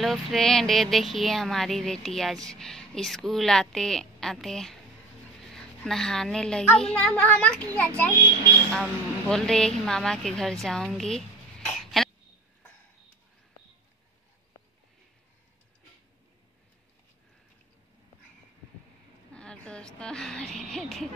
Hello friend, ये देखिए हमारी बेटी आज स्कूल आते आते नहाने लगी। अब मामा के घर जाएंगे। अब बोल रही है कि मामा के घर जाऊंगी, है ना? और दोस्तों हमारी बेटी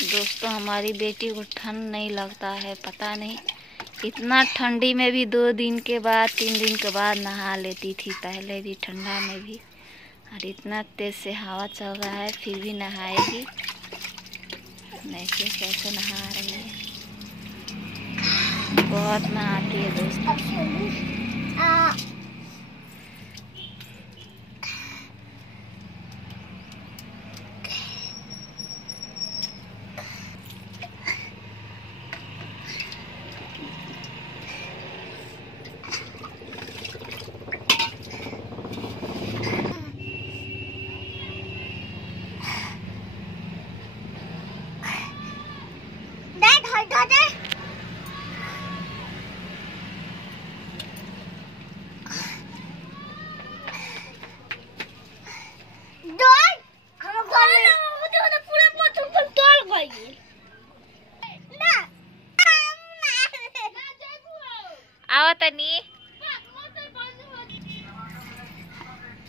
दोस्तों हमारी बेटी को ठंड नहीं लगता है, पता नहीं। इतना ठंडी में भी 2 दिन के बाद 3 दिन के बाद नहा लेती थी, पहले भी ठंडा में भी। और इतना तेज से हवा चल रहा है फिर भी नहाएगी। देखिए कैसे नहा रही है, बहुत नहाती है दोस्तों।